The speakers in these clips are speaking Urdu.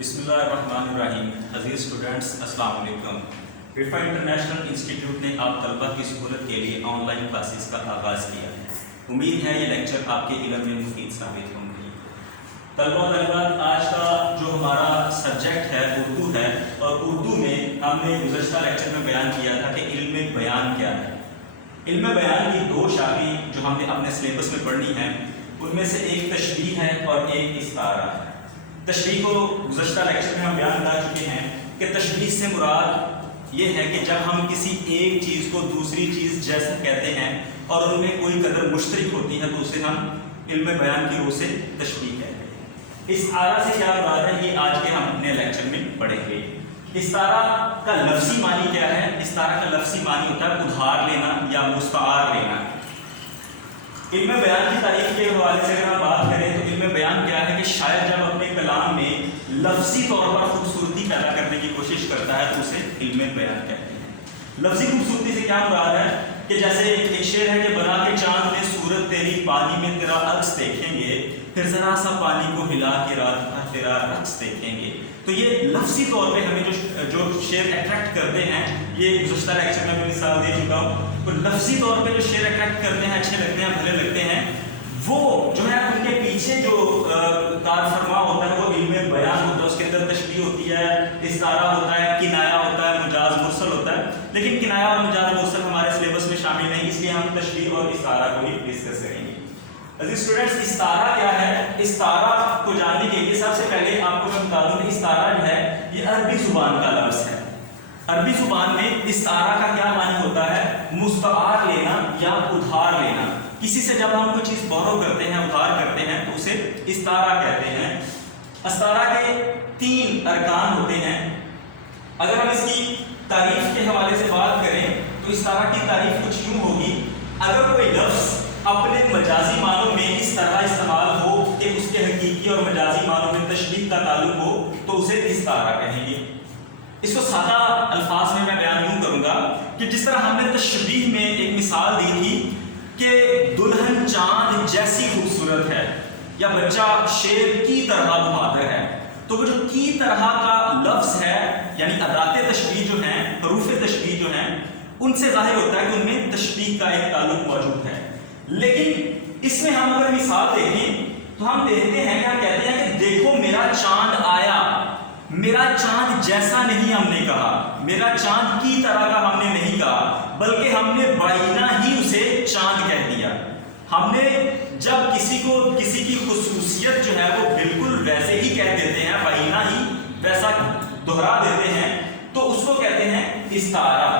بسم اللہ الرحمن الرحیم. عزیز اسٹوڈنٹس السلام علیکم. رفا انٹرنیشنل انسٹیٹیوٹ نے آپ طلبہ کی سہولت کے لیے آن لائن کلاسز کا آغاز کیا ہے. امید ہے یہ لیکچر آپ کے علم میں مفید ثابت ہوں گے. طلبہ و طالبات، آج کا جو ہمارا سبجیکٹ ہے اردو ہے، اور اردو میں ہم نے گزشتہ لیکچر میں بیان کیا تھا کہ علم بیان کیا ہے. علم بیان کی دو شاخیں جو ہم نے اپنے سلیبس میں پڑھنی ہیں، ان میں سے ایک تشریح ہے اور ایک استعارہ ہے. تشریح کو گزشتہ لیکچر میں ہم بیان کر چکے ہیں کہ تشریح سے مراد یہ ہے کہ جب ہم کسی ایک چیز کو دوسری چیز جیسا کہتے ہیں اور ان میں کوئی قدر مشترک ہوتی ہے تو اسے ہم علم بیان کی روح سے تشریح کہتے ہیں. استعارہ سے کیا مراد ہے، یہ آج کے ہم اپنے لیکچر میں پڑھیں گے. استعارہ کا لفظی معنی کیا ہے؟ استعارہ کا لفظی معنی ہوتا ہے ادھار لینا یا مستعار لینا. علم بیان کی تعریف کے حوالے سے اگر ہم بات کریں تو علم بیان کیا ہے کہ شاعر جب اپنے کلام میں لفظی طور پر خوبصورتی پیدا کرنے کی کوشش کرتا ہے تو اسے علم بیان کہتے ہیں. لفظی خوبصورتی سے کیا مراد ہے کہ جیسے ایک شعر ہے کہ بنا کے چاند میں صورت تیری پانی میں تیرا عکس دیکھیں گے، پھر ذرا سا پانی کو ہلا کے رات بھر تیرا رقص دیکھیں گے. تو یہ لفظی طور پہ ہمیں جو شعر اٹریکٹ کرتے ہیں، یہ گزشتہ لیکچر میں بھی مثال دے چکا ہوں. تو لفظی طور پہ جو شعر اٹریکٹ کرتے ہیں، اچھے لگتے ہیں، بھلے لگتے ہیں، وہ جو ہے ان کے پیچھے جو کار فرما ہوتا ہے وہ علم بیان ہوتا ہے. اس کے اندر تشریح ہوتی ہے، استعارہ ہوتا ہے، کنایا ہوتا ہے، مجاز مرسل ہوتا ہے. لیکن کنایا اور مجاز مرسل ہمارے سلیبس میں شامل نہیں، اس لیے ہم تشریح اور استعارہ کو ہی ڈسکس کریں گے. عزیز اسٹوڈنٹس، استعارہ کیا ہے؟ استعارہ کو جاننے کے لیے سب سے پہلے آپ کو میں بتا دوں کہ استعارہ جو ہے یہ عربی زبان کا لفظ ہے. عربی زبان میں استعارہ کا کیا معنی ہوتا ہے؟ مستعار لینا یا ادھار لینا. کسی سے جب ہم کوئی چیز بورو کرتے ہیں، ادھار کرتے ہیں، تو اسے استعارہ کہتے ہیں. استعارہ کے 3 ارکان ہوتے ہیں. اگر ہم اس کی تعریف کے حوالے سے بات کریں تو استعارہ کی تعریف کچھ یوں ہوگی: اگر کوئی لفظ اپنے مجازی معنوں میں اس طرح استعمال ہو کہ اس کے حقیقی اور مجازی معنوں میں تشبیہ کا تعلق ہو تو اسے استعارہ کہیں گے. اس کو سادہ الفاظ میں بیان یوں کروں گا کہ جس طرح ہم نے تشبیہ میں ایک مثال دی تھی کہ دلہن چاند جیسی خوبصورت ہے یا بچہ شیر کی طرح بہادر ہے، تو وہ جو کی طرح کا لفظ ہے یعنی ادات تشبیہ جو ہیں، حروف تشبیہ جو ہیں، ان سے ظاہر ہوتا ہے کہ ان میں تشبیہ کا ایک تعلق موجود ہے. لیکن اس میں ہم اگر مثال دیکھیں تو ہم دیکھتے ہیں کہ ہم کہتے ہیں کہ دیکھو میرا چاند آیا. میرا چاند جیسا نہیں ہم نے کہا، میرا چاند کی طرح کا ہم نے نہیں کہا، بلکہ ہم نے بعینہ ہی اسے چاند کہہ دیا. ہم نے جب کسی کی خصوصیت جو ہے وہ بالکل ویسے ہی کہہ دیتے ہیں، بعینہ ہی ویسا دہرا دیتے ہیں، تو اس کو کہتے ہیں استعارہ.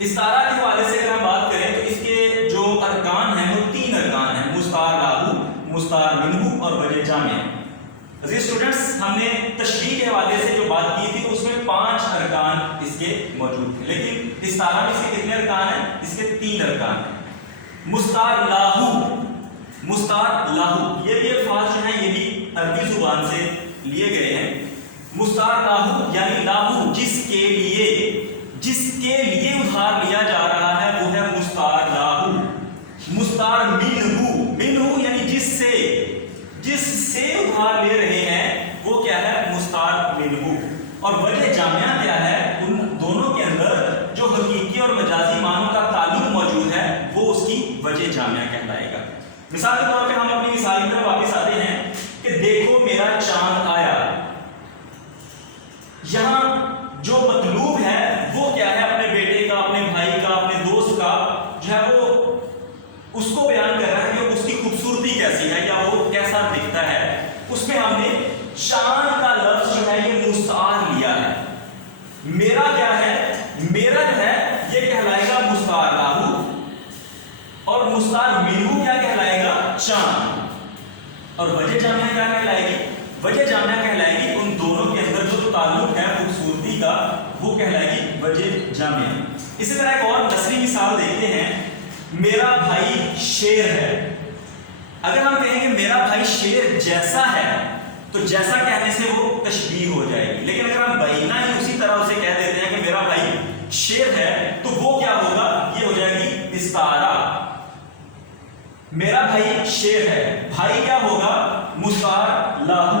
استعارہ کے حوالے سے اگر ہم بات کریں تو اس کے جو ارکان ہیں وہ 3 ارکان ہیں: مستعار لہو، مستعار منہ اور وجہ جامع. عزیز اسٹوڈنٹس، ہم نے تشریح کے حوالے سے جو بات کی تھی تو اس میں 5 ارکان اس کے موجود تھے، لیکن استعارہ میں اس کے کتنے ارکان ہیں؟ اس کے 3 ارکان ہیں. مستعار لاہو، مستعار لاہو، یہ بھی الفاظ جو ہیں یہ بھی عربی زبان سے لیے گئے ہیں. مستعار لاہو یعنی لاہو جس کے لیے ادھار لیا جا رہا ہے وہ ہے مستعار لاہو. مستعار منہ یعنی جس سے ادھار لے رہے ہیں وہ کیا ہے؟ مستعار منہ. اور وجہ جامعہ کیا ہے؟ ان دونوں کے اندر جو حقیقی اور مجازی معنوں کا تعلق موجود ہے وہ اس کی وجہ جامعہ کہلائے گا. مثال کے طور پہ ہم اپنی مثال کی طرف واپس آتے ہیں کہ دیکھو میرا چاند آیا. یہاں جو مطلوب ہے وہ کیا ہے؟ اپنے بیٹے کا، اپنے بھائی کا، اپنے دوست کا جو ہے وہ اس کو بیان کر رہا ہے کہ اس کی خوبصورتی کیسی ہے یا وہ کیسا دکھتا ہے. اس میں ہم نے چاند کا لفظ جو ہے یہ مستعار لیا ہے. میرا کیا ہے؟ میرا جو ہے یہ کہلائے گا مستعار لاہو، اور مستعار منہ کیا کہلائے گا؟ چاند. اور وجہ جامعہ کیا کہلائے گی؟ وجہ جامعہ کہلائے گی ان دونوں کے اندر جو تعلق ہے خوبصورتی کا وہ کہلائے گی وجہ جامعہ. اسی طرح ایک اور نثری مثال دیکھتے ہیں. میرا بھائی شیر ہے. اگر ہم کہیں گے میرا بھائی شیر جیسا ہے تو جیسا کہنے سے وہ تشبیہ ہو جائے گی. لیکن اگر ہم بعینہ ہی اسی طرح اسے کہہ دیتے ہیں کہ میرا بھائی شیر ہے تو وہ کیا ہوگا؟ یہ ہو جائے گی استعارہ. میرا بھائی شیر ہے، بھائی کیا ہوگا؟ مستعار لاہو